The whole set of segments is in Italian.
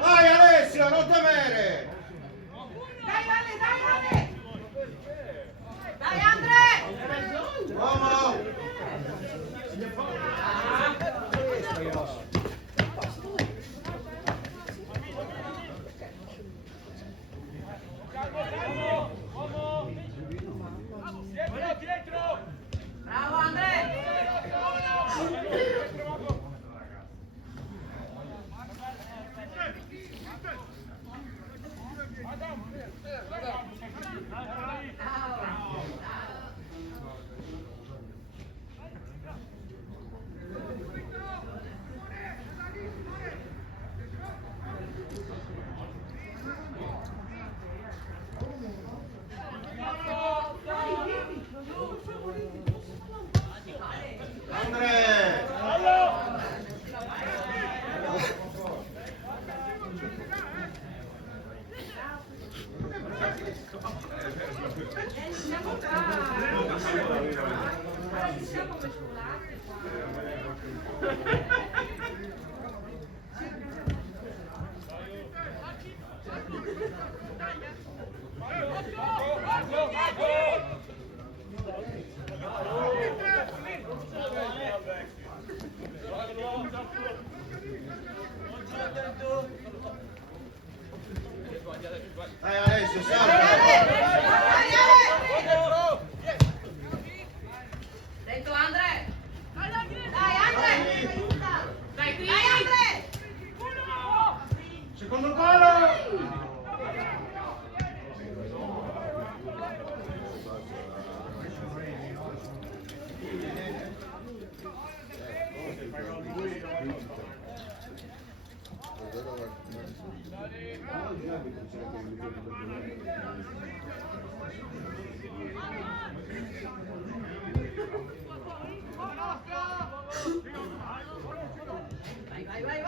Vai Alessio, non temere! Dai Ale, dai Ale! Dai Andre! Uomo! Bravo Andre! Dai Alessio, salta! Detto Andre! Dai Andre! Dai qui! Dai Andre! Secondo palo!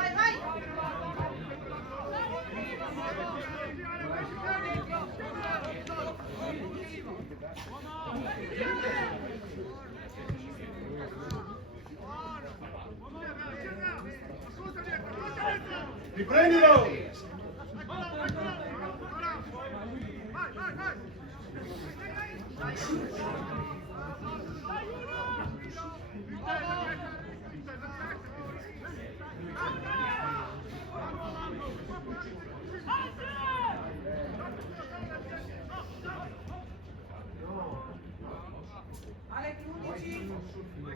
Vai! Riprendilo! Ale, più 11.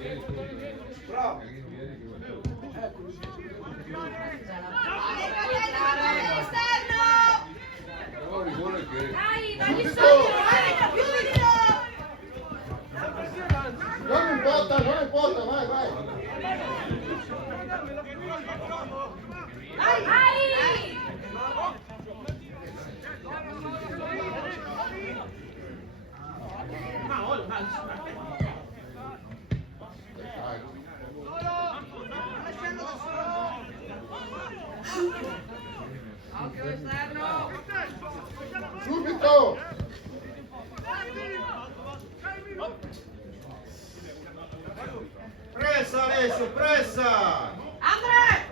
Bravo. Dai, vai di sotto, vai, chiudilo! Non importa, vai. Vai! Occhio esterno! Subito! Pressa Alessio, pressa! Andre!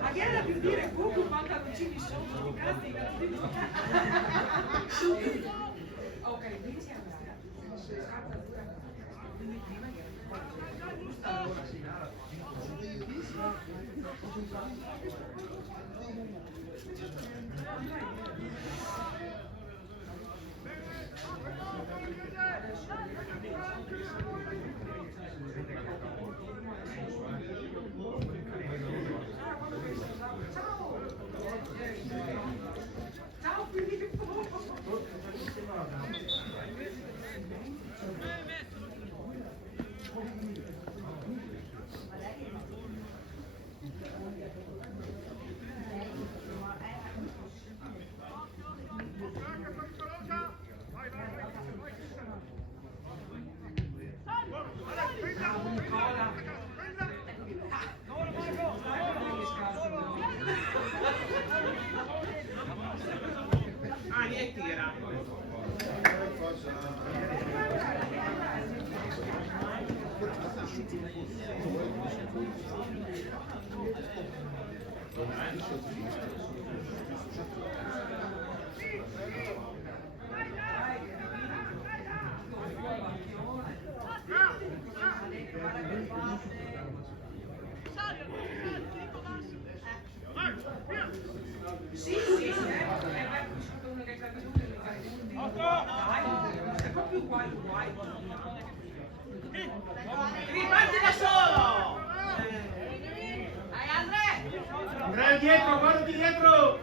Ma chi era più dire cucù, pantaloncini sotto, di cazzo, ok, dici ciao Filippo. Sì, uno che sta venuto e è proprio uguale. Riparti da solo! Dai Andre! Andrea dietro, guardati dietro!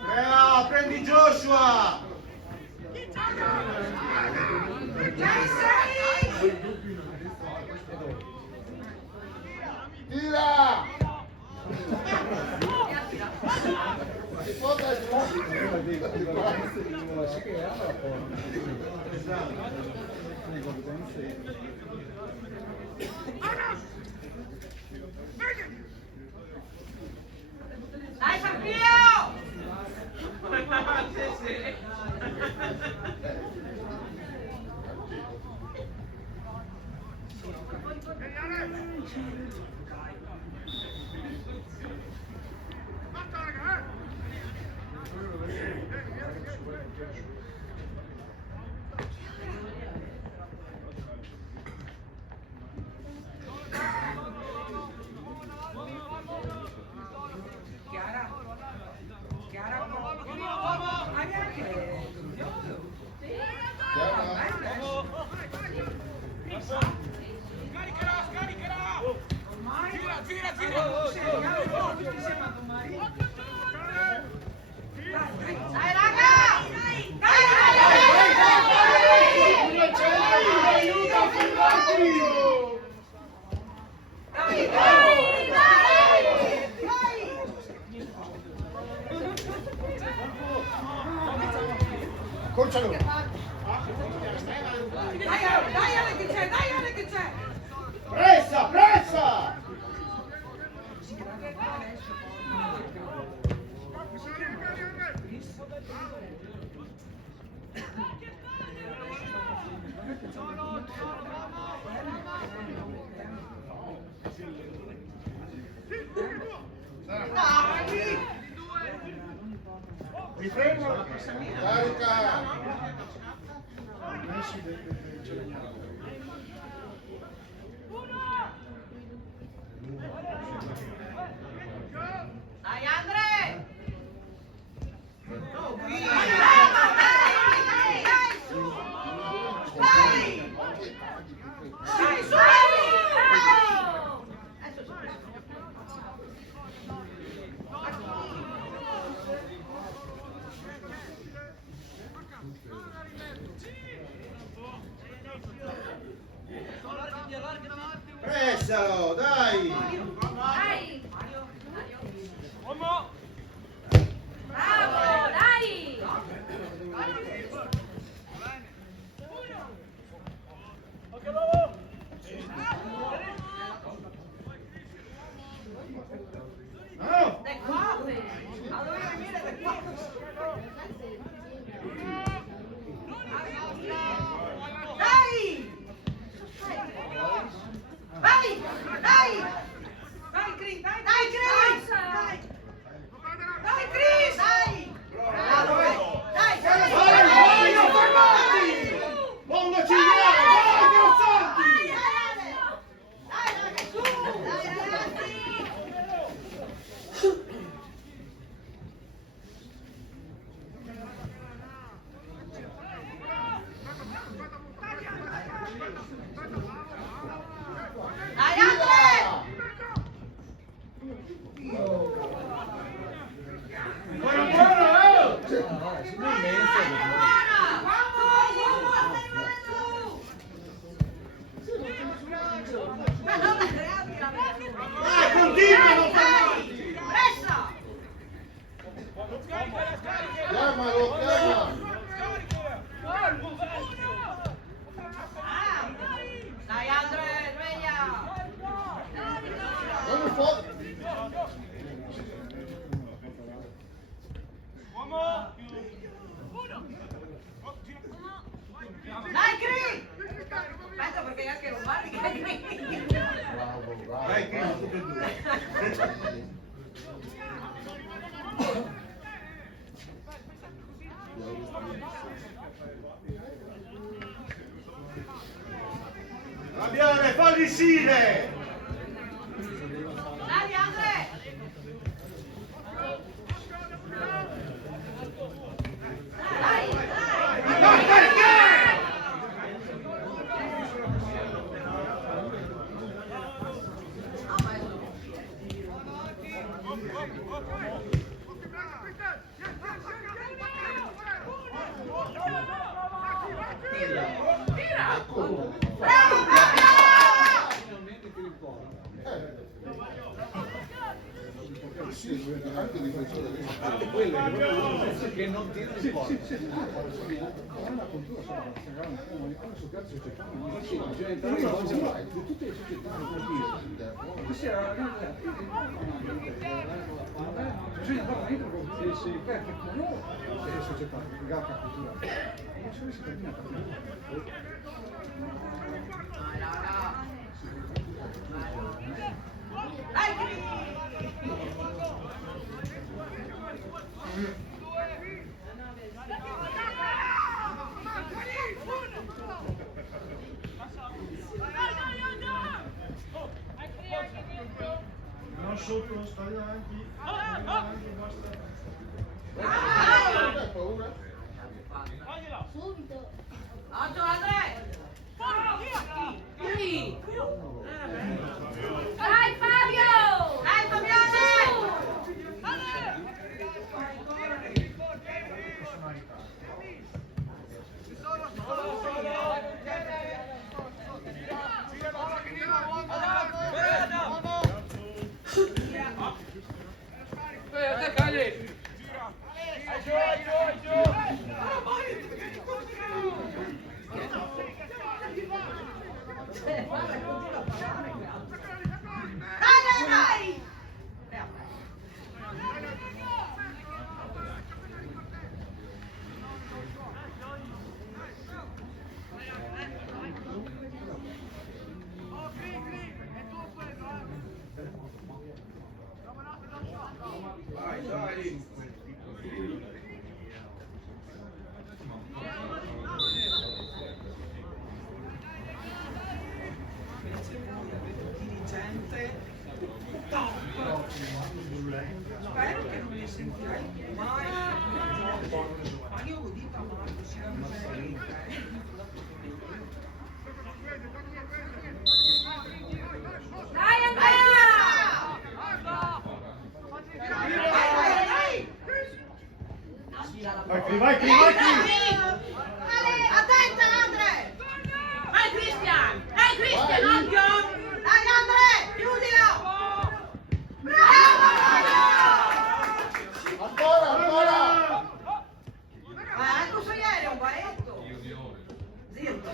Andrea, prendi Joshua! Tira! Si può dare Dai Zampino! Chiara? Chiara? Ma neanche... Ormai... Gira! Tutti insieme a Don Mario. Dai raga! Dai! Aiuta Filippo! Accorcialo! Dai Ale che c'è! Pressa! Mi fermo. Carica! Dai Andre! Dai, su! Pressalo, dai! Dai! Uomo. Bravo, dai! No! Dai qua! Ma dovevi venire da qua! Dai! Vai! Dai! Dai Cris! Dai Chris! Dai Chris! Dai! Bravo! Dai! Vai, non fermati! Pongoci via! Vai, Grossanti! Dai ragazzi, su! Dai ragazzi! Dai Andre! Buono! Dai, continua, non fermarti! Pressa! Chiamalo, chiama! Dai Andre, sveglia! Vamos fuori! Uomo. Dai Cri! Aspetta perché anche non parli che è Cri! Bravo! Dai, che tutte e due! Fabione, falli uscire! Dai Andre! Dai, dai! Ma perché? Bravo Fabio! Finalmente ti ricordo. Sì, anche difensore del parte quelle che non ti ricordo. Ma la cultura sul cazzo c'è tutte le società bisogna andare dentro perché loro le società legate alla cultura non ce ne si cammina Dai raga! Dai, Cri! Non sotto, stai davanti. Stai davanti, basta. Hai paura? Subito. Otto, Andrea! Cri! Dai Fabio! Dai, Fabione! Dai, dai, dai! Vai, dai. Dirigente top. Spero che non ne sentirai mai. Ma io ho udito a Marco, si era Dai Andrea! Vai, Cri, vai, Cri, vai, Cri. Attenta, Andre! Vai Cristian! Dai Cristian, occhio! Dai, Andre! Chiudilo! Bravo! Ancora, ancora! Ma anche questo ieri è un baretto! Zitto!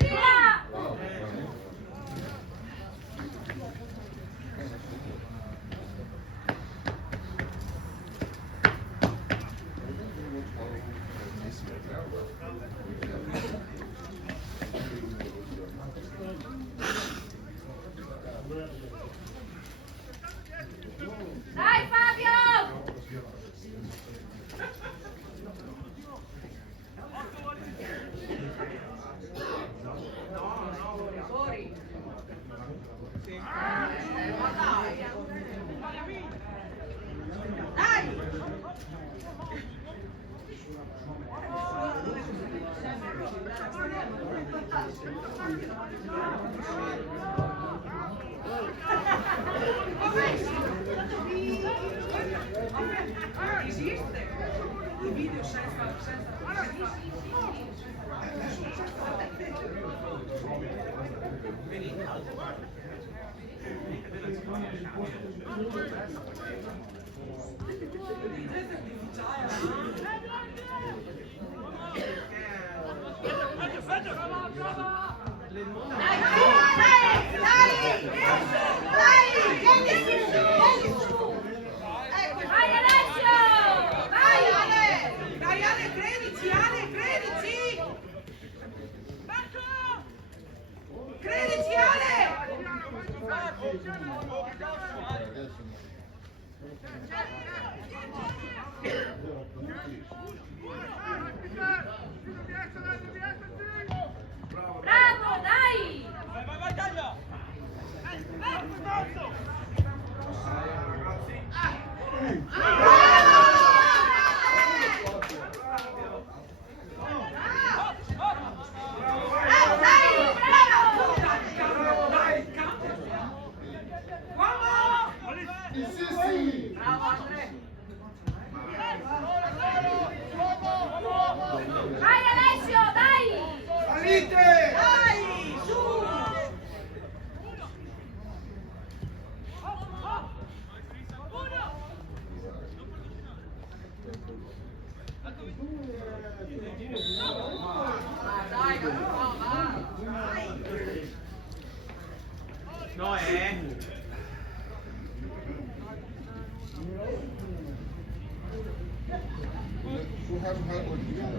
Via! Dai Fabio! Fuori! Ma dai! Dai! Esiste il video senza Dai, dai! Dai! Dai! Vieni su! Ecco, Vai Alessio! dai, Vai! Ale! Dai Ale, credici, Ale, credici! Credici, Ale! Bravo, dai! Dai, cambia! Uomo! Sì, sì! Bravo, Andre! Vai Alessio, dai! Salite! Dai, su! Ma dai, no, va! Dai! No, Who hasn't had one together?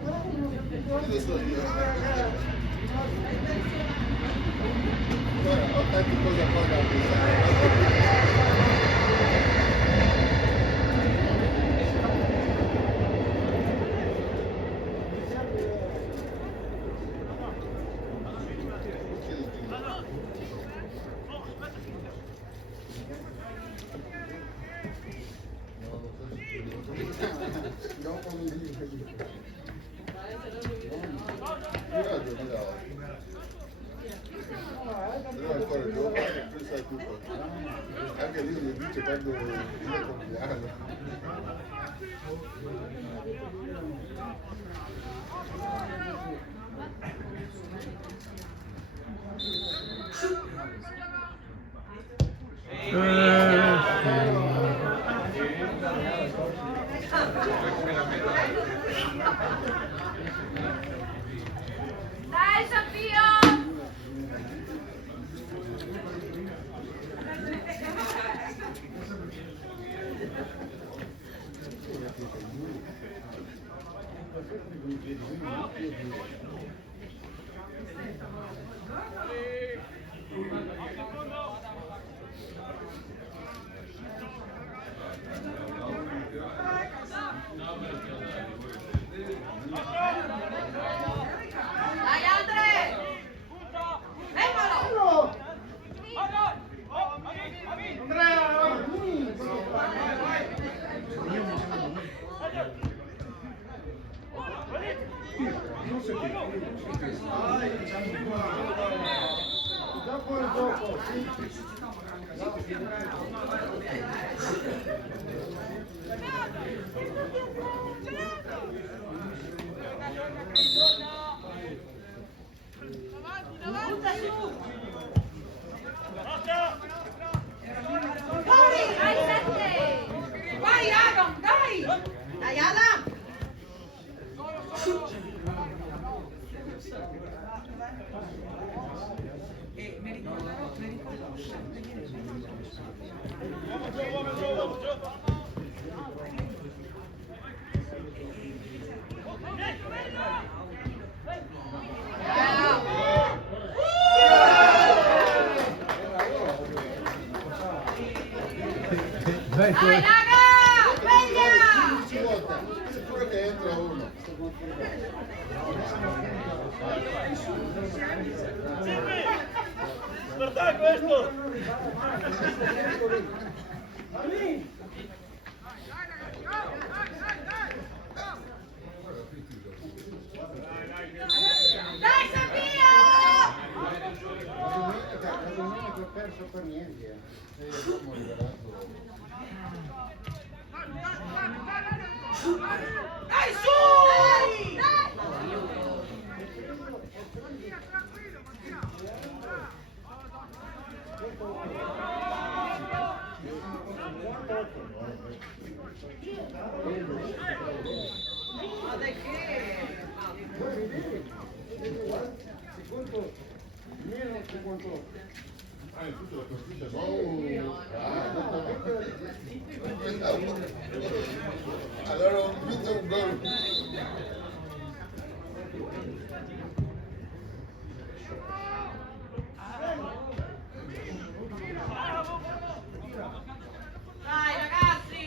Look at this little Guarda, ho tante cose ancora da pensare. Però ancora giovane, tu sai tutto. Anche lì mi dice quando il compleanno. Dai, Sofia! Dai, Andre! Eccolo! Dopo il gioco, Butta su! Dai, 7! Vai, Adam, dai! Dai, Adam! Dai, Dai, raga! Sveglia! Si vota, sicuro che entra uno. Guarda questo! Dai, Sofia! non ho perso per niente. Abbiamo liberato. Dai, su! Guarda che... Secondo meno 58. Allora un punto un gol. Dai, ragazzi!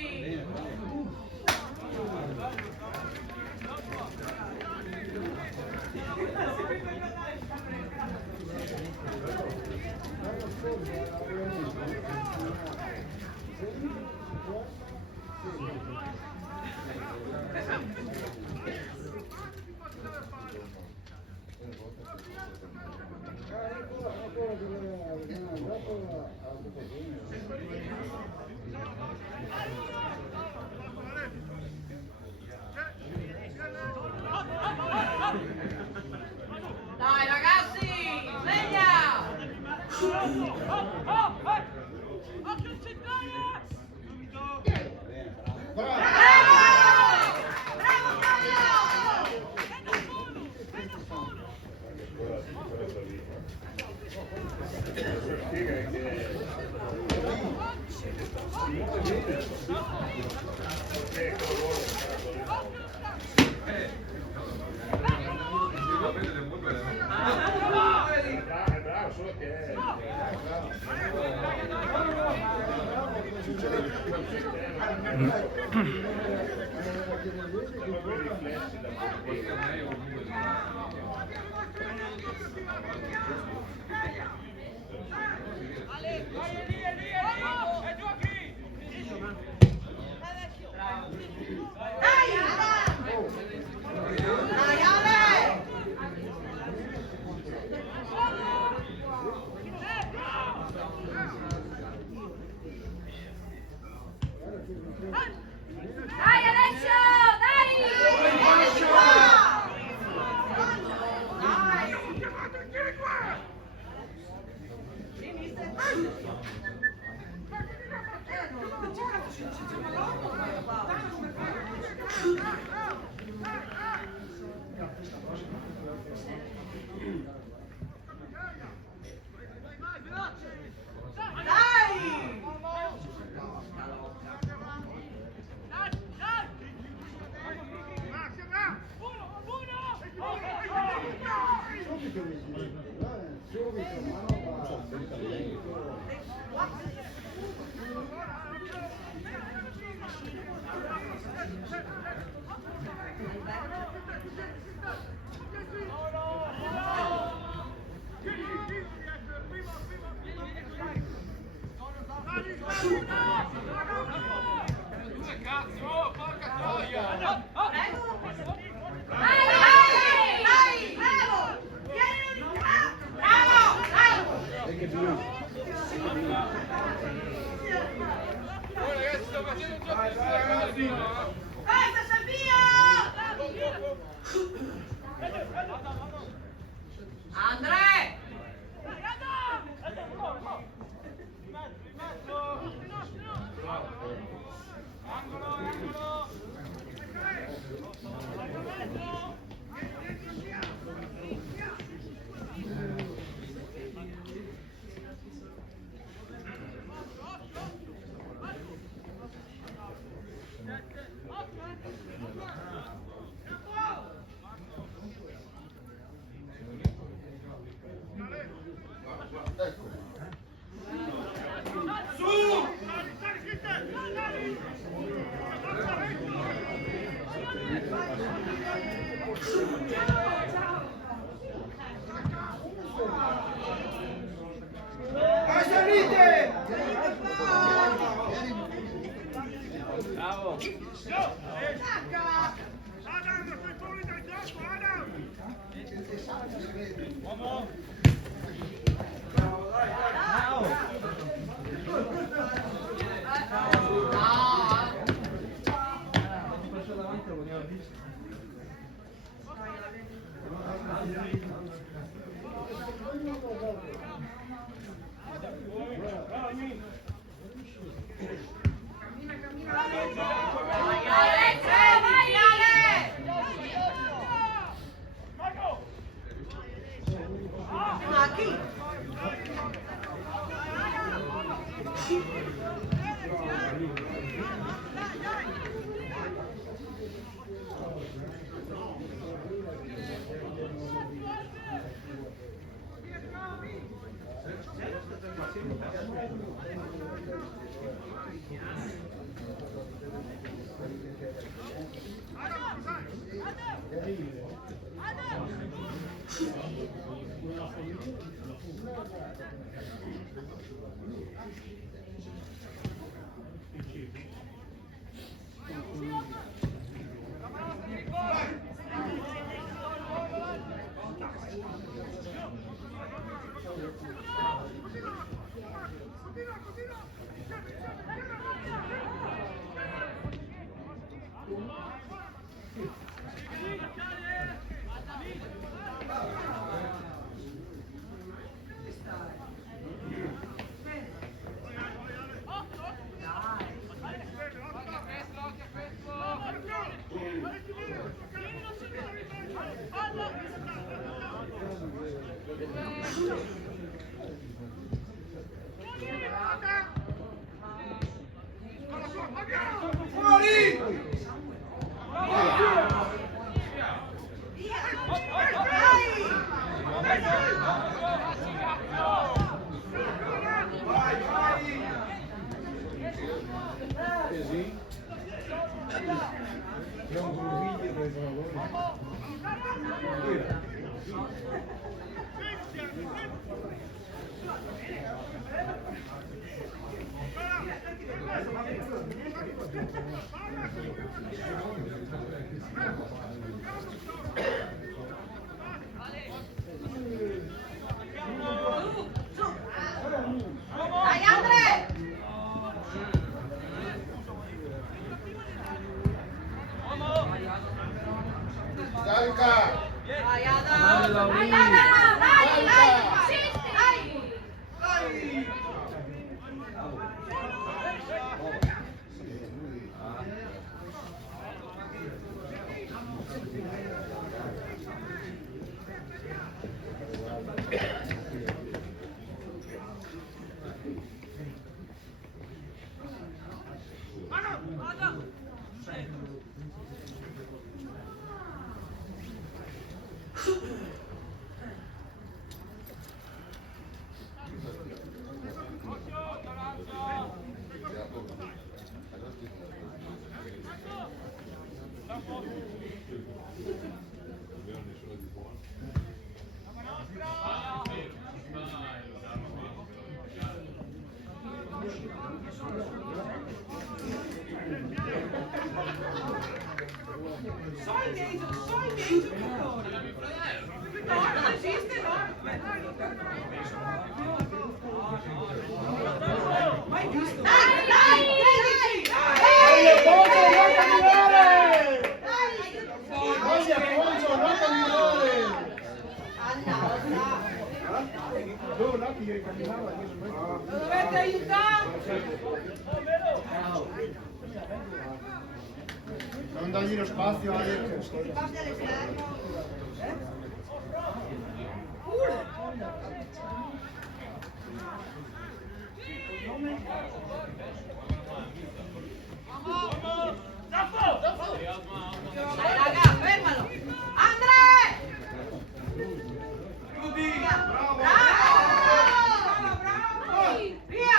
Dai, ragazzi! Sveglia! Bravo! Bravo, Fabio! Va bene, Dai Alessio, dai! Basta Salvio! Andrea! Dai Andre! Carica! Dai Adam! Dai Adam! Dai! Dai! Dai! Só engage o Vitória. No, non esiste, no. Mai visto? Dai! Dai! Oye, Ponzo, no camminare! Dai! Oye, Ponzo, no camminare! Dove là che camminava? Lo dovete aiutare. Non dargli lo spazio, Alex. Basta all'esterno. Dai raga, fermalo! Andre! Via! Bravo! Bravo! Via!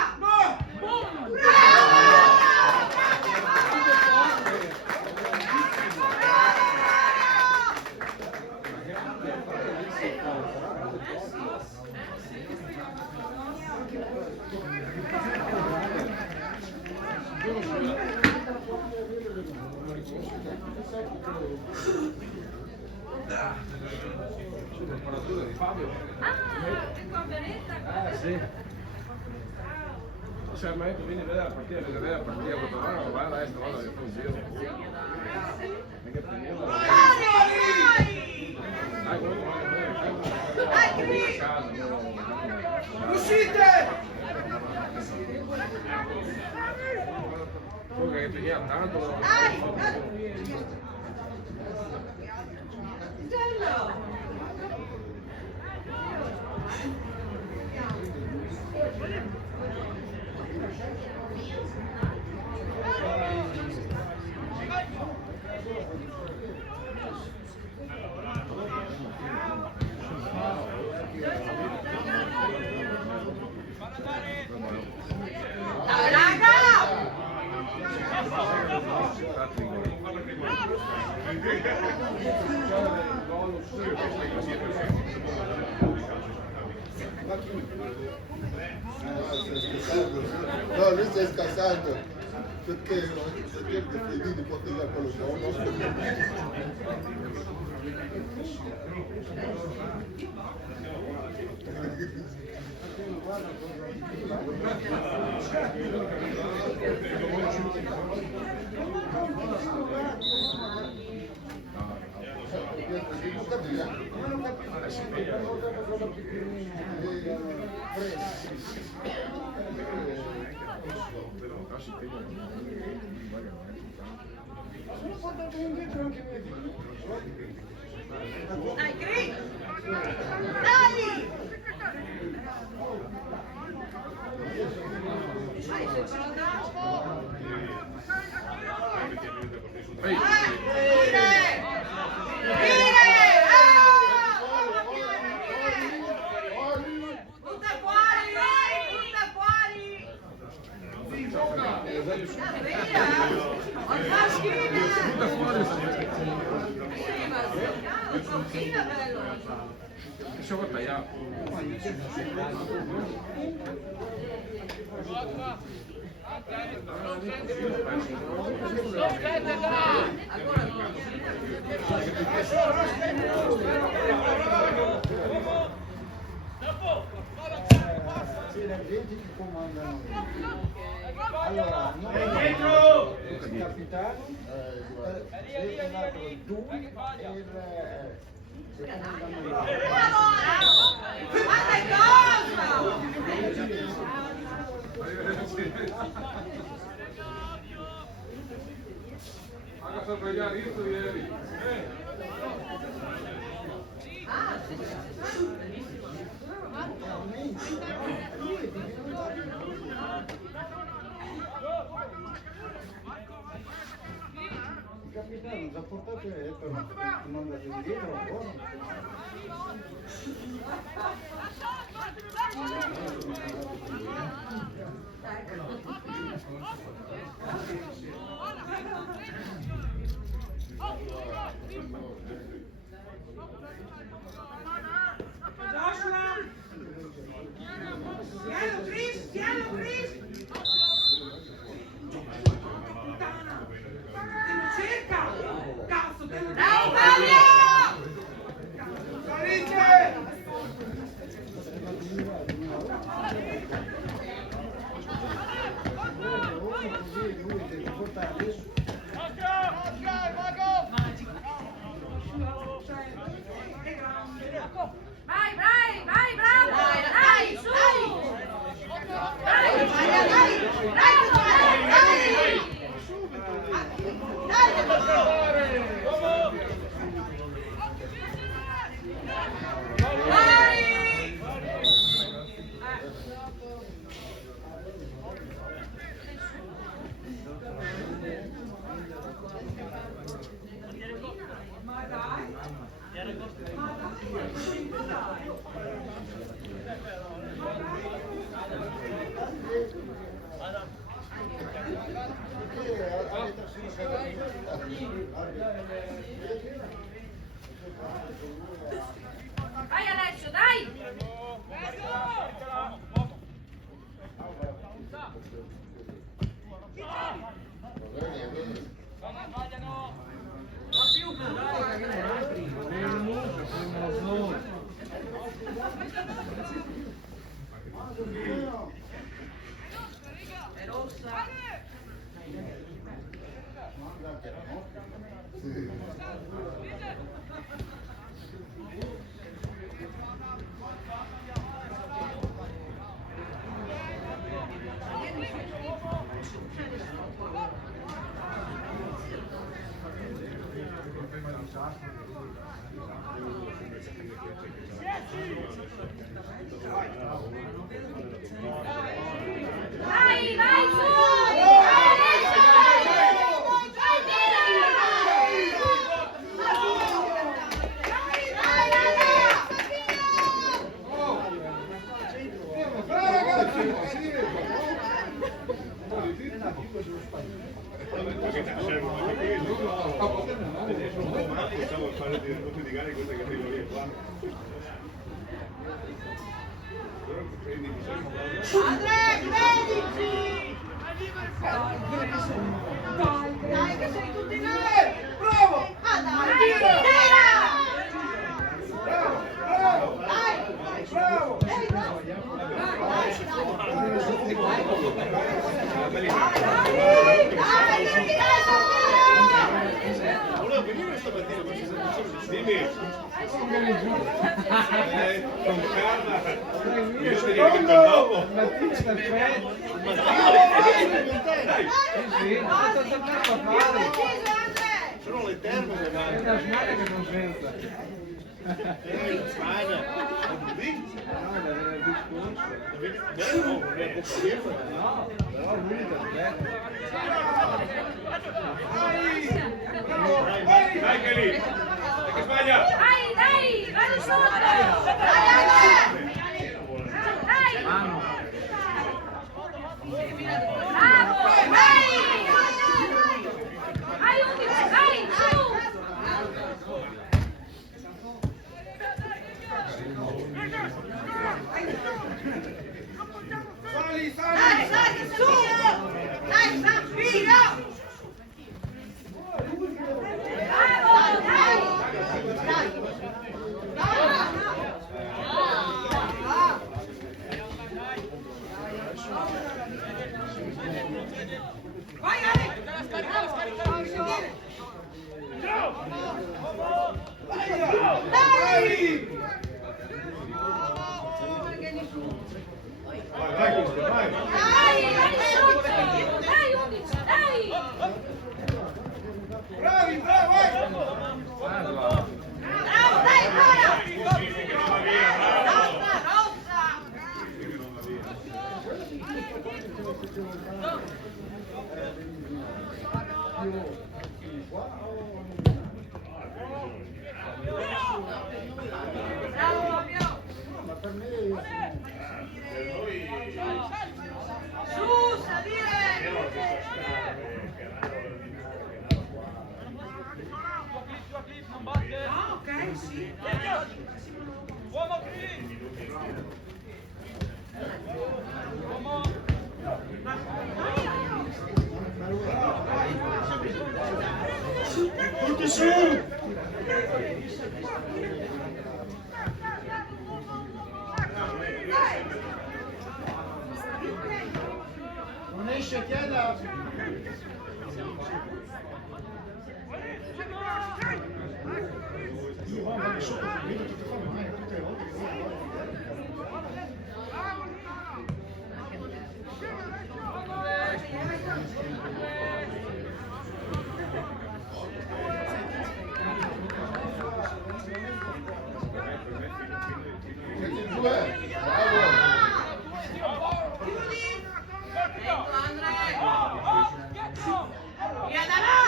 Cioè, ma tu vieni a vedere la partita, quando vai a destra, guarda che fa un giro. Mica prendiamo. Uscite! Poi che prendiamo tanto. No, lui sta scassando perché il Fedini poteva quello Dai, Cri! Dai! Vai, sei pronta? Ehi! Butta fuori! Butta fuori! Via! Ho la schiena! Butta fuori! Sì, ma Marina, bello. Se vuoi tagliare. Ancora no. Vedi che comandano. Allora, non è il capitano, è l'altro due e Ma che cosa? Haga sbagliare io ieri. il capitano già portato per mandare indietro ancora. Joshua! Piano Chris, piano Chris! Puttana! Te lo cerca! Cazzo, te lo Ciao Fabio! Salite! Così lui deve portare adesso. Vai, vai, vai, bravo! Dai, su! Dai, Vai Alessio, dai! è rossa. Vai, vai, su! Vai Alessio, vai! Possiamo fare dei racconti di gare in questa categoria qua. Dai, che sei tutti noi! Bravo! Ah, dai! Bravo! Dai, bravo! Volevo venire stamattina, ma ci sono dimmi. Con calma. Io ti dico che dopo. Mattina sta freddo. Sono le terme, È ma. una smania che non senza. In Spagna. No, da venerdì scorso. Bello, non è possibile. No, però lui da Dai che lì. Che sbaglia. Dai, dai, vai di sotto! Dai, dai! Bravo, vai! Vai, Umile, vai, su! Vai Ale! Vai, Cristian, vai. Dai, 11, dai! Bravi, bravo, vai. Bravo, dai ancora! Rossa, rossa! Bravo Fabio! Ma per me Su, salire! Ah, ok, sì. Tutti su. non esce chieda. Io vado sotto, vedo tutte fanno mai tutte le volte che Siete due? Bravo! Ecco Andrea! Via da là!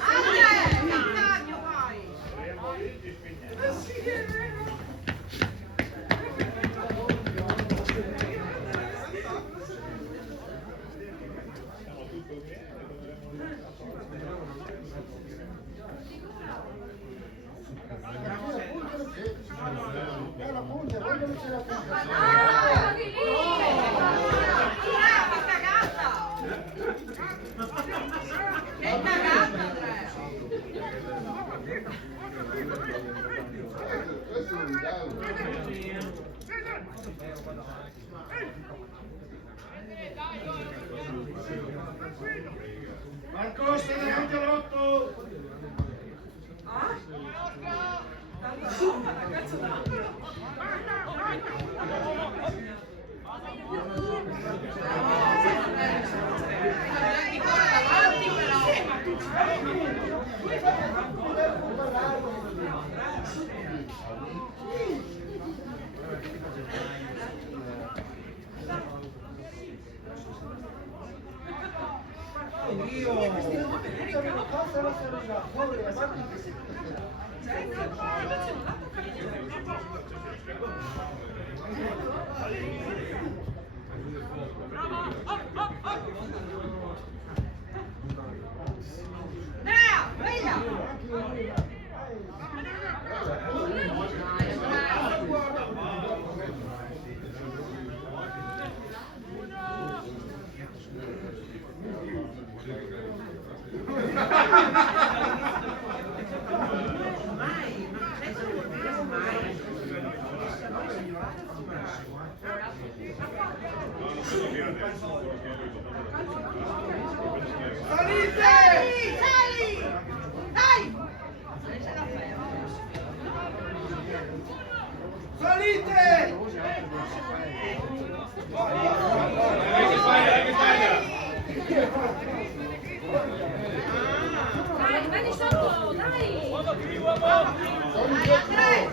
Andrea! Che cacchio fai? La punta, quando non c'è la punta. Ah! Brava, cagata! Che cagata Andrea! Questo è un regalo. Marco, stai davanti all'8. Andrea, sveglia! Sali! Sali! Dai! Salite! Dai, vai di sotto, dai! Dai Andrea!